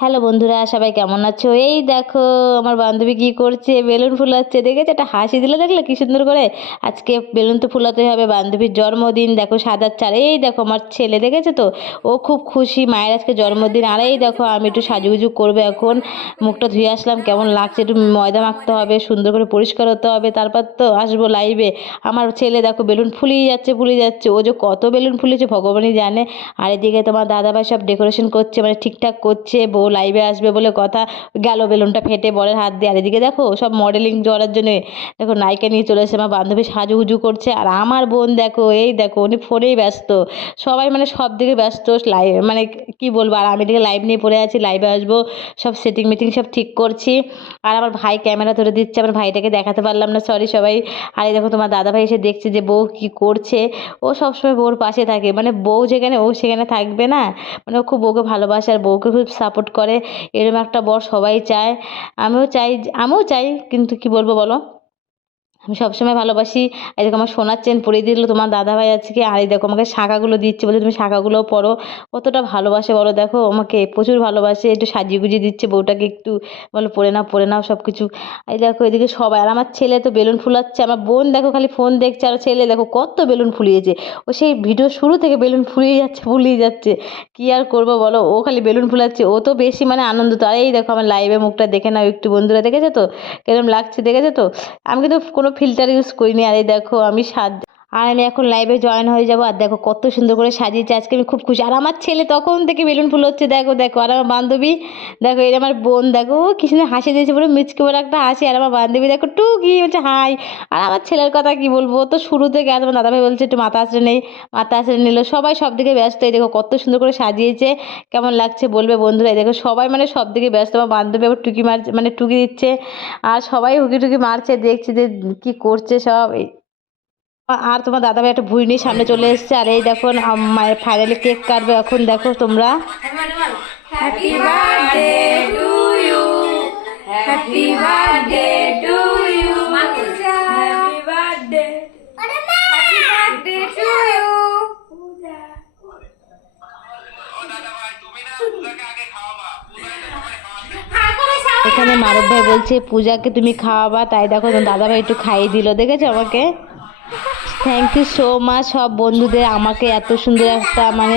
Hello বন্ধুরা, সবাই কেমন আছো? এই দেখো আমার বান্ধবী কি করছে, বেলুন ফুলাচ্ছে। দেখেছো? একটা হাসি দিলে, দেখলে কি সুন্দর করে। আজকে বেলুন তো ফুলাতে হবে, বান্ধবীর জন্মদিন। দেখো সাদার চার, এই দেখো আমার ছেলে, দেখেছো তো? ও খুব খুশি, মায়ের আজকে জন্মদিন। আর এই দেখো আমি একটু সাজুগুজু করবো এখন। মুখটা ধুয়ে আসলাম, কেমন লাগছে, একটু ময়দা মাখতে হবে, সুন্দর করে পরিষ্কার হতে হবে, তারপর তো আসবো লাইভে। আমার ছেলে দেখো বেলুন ফুলিয়ে যাচ্ছে ফুলিয়ে যাচ্ছে, ও যে কত বেলুন ফুলেছে ভগবানই জানে। আর এদিকে তোমার দাদাভাই সব ডেকোরেশন করছে, মানে ঠিকঠাক করছে। বউ লাইভে আসবে বলে কথা, গেল বেলুনটা ফেটে বরের হাত দিয়ে। আর এদিকে দেখো সব মডেলিং করার জন্য দেখো নায়িকা নিয়ে চলে এসেছে, আমার বান্ধবী সাজুগুজু করছে। আর আমার বোন দেখো, এই দেখো উনি ফোনেই ব্যস্ত। সবাই মানে সব দিকে ব্যস্ত, লাইভ মানে কি বলবো। আর আমি দিকে লাইভ নিয়ে পড়ে আছি, লাইভে আসবো, সব সেটিং মিটিং সব ঠিক করছি। আর আমার ভাই ক্যামেরা ধরে দিচ্ছে, আমার ভাইটাকে দেখাতে পারলাম না, সরি সবাই। আর এই দেখো তোমার দাদাভাই এসে দেখছে যে বউ কি করছে। ও সবসময় বউর পাশে থাকে, মানে বউ যেখানে ও সেখানে থাকবে না। মানে ও খুব বউকে ভালোবাসে আর বউকে খুব সাপোর্ট করে। এরকম একটা বর সবাই চায়। আমিও চাই, কিন্তু কি বলবো বলো, আমি সবসময় ভালোবাসি। এই দেখো আমার সোনার চেন পরিয়ে দিল তোমার দাদাভাই আজকে। আর এই দেখো আমাকে শাঁখাগুলো দিচ্ছে, বলে তুমি শাঁখাগুলোও পরো। কতটা ভালোবাসে বলো, দেখো আমাকে প্রচুর ভালোবাসে। একটু সাজিয়ে গুজিয়ে দিচ্ছে বউটাকে একটু, বলো পরে নাও সব কিছু। এই দেখো এদিকে সবাই। আর আমার ছেলে তো বেলুন ফুলাচ্ছে, আমার বোন দেখো খালি ফোন দেখছে, আর ছেলে দেখো কত বেলুন ফুলিয়েছে। ও সেই ভিডিও শুরু থেকে বেলুন ফুলিয়ে যাচ্ছে। কি আর করবো বলো, ও খালি বেলুন ফুলাচ্ছে, ও তো বেশি মানে আনন্দিত। আর এই দেখো আমার লাইভে মুখটা দেখে নাও একটু বন্ধুরা, দেখেছো তো কেরম লাগছে, দেখেছো তো? আমি কিন্তু কোনো ফিল্টার ইউজ করিনি। আর এই দেখো আমি এখন লাইভে জয়েন হয়ে যাব। আর দেখো কত সুন্দর করে সাজিয়েছে, আজকে আমি খুব খুশি। আর আমার ছেলে তখন থেকে বেলুন ফুল হচ্ছে, দেখো দেখো। আর আমার বান্ধবী দেখো, এটা আমার বোন দেখো, ও কি সুন্দর হাসি দিয়েছে, পুরো মিচকে বলে একটা হাসি। আর আমার বান্ধবী দেখো টুকি বলছে হাই। আর আমার ছেলের কথা কি বলবো, ও তো শুরু থেকে আর আমার দাদাভাই বলছে একটু মাথা আছড়ে নিল। সবাই সব দিকে ব্যস্ত। এই দেখো কত সুন্দর করে সাজিয়েছে, কেমন লাগছে বলবে বন্ধুরা। এই দেখো সবাই মানে সব দিকে ব্যস্ত। আমার বান্ধবী আবার টুকি মারছে, মানে টুকি দিচ্ছে। আর সবাই হুকি টুকি মারছে, দেখছে যে কি করছে সব। আর তোমার দাদাভাই একটা ভুঁড়ি নিয়ে সামনে চলে এসেছে। আর এই দেখো মায়ের ফাইনালি কেক কাটবে এখন, দেখো তোমরা। Happy birthday to you, happy birthday to you, happy birthday, happy birthday to you. এখানে মারুফ ভাই বলছে পূজাকে তুমি খাওয়াবা, তাই দেখো তোমার দাদাভাই একটু খাইয়ে দিল, দেখেছো আমাকে। থ্যাংক ইউ সো মাচ সব বন্ধুদের, আমাকে এত সুন্দর একটা মানে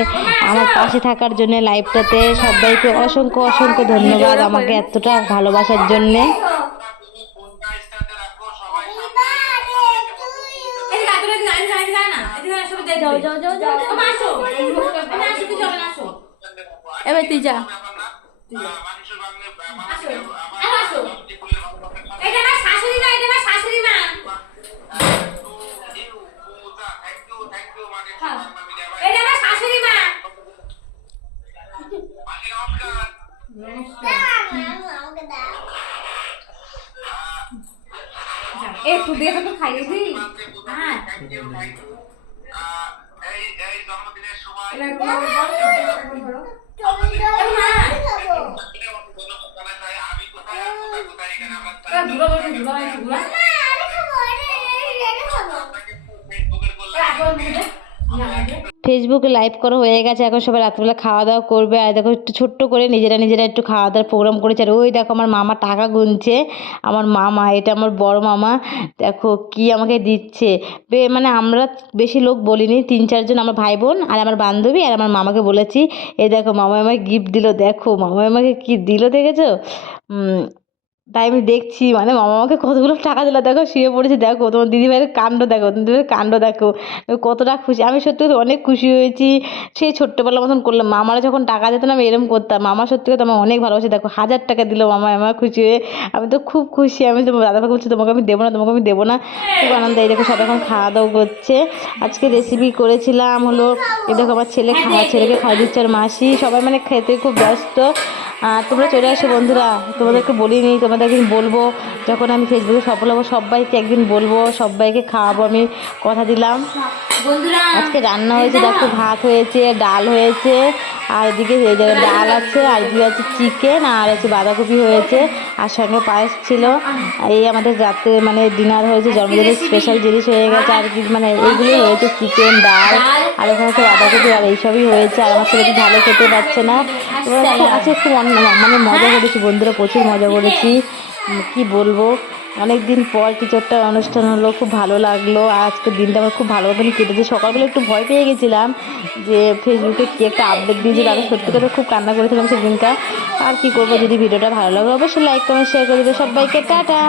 আমার পাশে থাকার জন্য লাইভটাতে। সবাইকে অসংখ্য অসংখ্য ধন্যবাদ আমাকে এতটা ভালোবাসার জন্যে। এবার তুই যা। এটা আমার শাশুড়ি মা, এটা আমার শাশুড়ি মা। এটা আমার শাশুড়ি মা। একটু দিয়ে তো খাইয়ে দিই। হ্যাঁ ফেসবুকে লাইভ করা হয়ে গেছে, এখন সবাই রাত্রিবেলা খাওয়া দাওয়া করবে। আর দেখো একটু ছোট্ট করে নিজেরা একটু খাওয়া দাওয়ার প্রোগ্রাম করেছে। আর ওই দেখো আমার মামা টাকা গুনছে, আমার মামা, এটা আমার বড় মামা। দেখো কি আমাকে দিচ্ছে। মানে আমরা বেশি লোক বলিনি, 3-4 জন, আমার ভাই বোন আর আমার বান্ধবী আর আমার মামাকে বলেছি। এই দেখো মামা আমাকে গিফট দিল, দেখো মামা আমাকে কি দিল, দেখেছো? তাই আমি দেখছি, মানে মামা আমাকে কতগুলো টাকা দিল, দেখো শুয়ে পড়েছে। দেখো তোমার দিদিভাইয়ের কাণ্ড দেখো, দিদিভাইয়ের কাণ্ড দেখো কতটা খুশি। আমি সত্যি কথা অনেক খুশি হয়েছি, সেই ছোট্টবেলার মতন করলাম। মামারা যখন টাকা দিত না আমি এরকম করতাম। মামা সত্যি কথা আমার অনেক ভালোবাসে, দেখো 1000 টাকা দিল মামা, আমার খুশি হয়ে। আমি তো খুব খুশি। আমি তো দাদাভাইকে বলছি তোমাকে আমি দেবো না, তোমাকে আমি দেবো না, খুব আনন্দ। এই দেখো সবাই এখন খাওয়া দাওয়া করছে। আজকে রেসিপি করেছিলাম হলো, এই দেখো আমার ছেলেকে খাই দিচ্ছে আর মাসি, সবাই মানে খেতে খুব ব্যস্ত। আর তোমরা চলে আসো বন্ধুরা, তোমাদেরকে বলিনি, তোমাদের একদিন বলবো যখন আমি ফেসবুকে সফল হবো, সবাইকে একদিন বলবো, সবাইকে খাওয়াবো, আমি কথা দিলাম। বন্ধুরা আজকে রান্না হয়েছে, দেখো ভাত হয়েছে, ডাল হয়েছে, আর এদিকে এই জায়গায় ডাল আছে, আর এদিকে আছে চিকেন, আর আছে বাঁধাকপি হয়েছে, আর সঙ্গে পায়েস ছিল। এই আমাদের রাতে মানে ডিনার হয়েছে, জন্মদিনের স্পেশাল জিনিস হয়ে গেছে। আর কি মানে এইগুলোই হয়েছে, চিকেন, ডাল, আর ওখানে হচ্ছে বাঁধাকপি, আর এইসবই হয়েছে। আর আমার ছেলে তো ঝালে খেতে পারছে না, এবার আজকে খুব মানে মজা করেছি বন্ধুরা, প্রচুর মজা করেছি। কি বলবো, অনেক দিন পর কিছু একটা অনুষ্ঠান হলো, খুব ভালো লাগলো। আর আজকের দিনটা আমার খুব ভালো মতন কেটেছে। সকালবেলা একটু ভয় পেয়ে গেছিলাম যে ফেসবুকে কি একটা আপডেট দিয়েছিল, আমি সত্যি করে খুব কান্না করেছিলাম সেদিনটা। আর কি করবো, যদি ভিডিওটা ভালো লাগে অবশ্যই লাইক কমেন্ট শেয়ার করে দেবে। সবাইকে টাটা।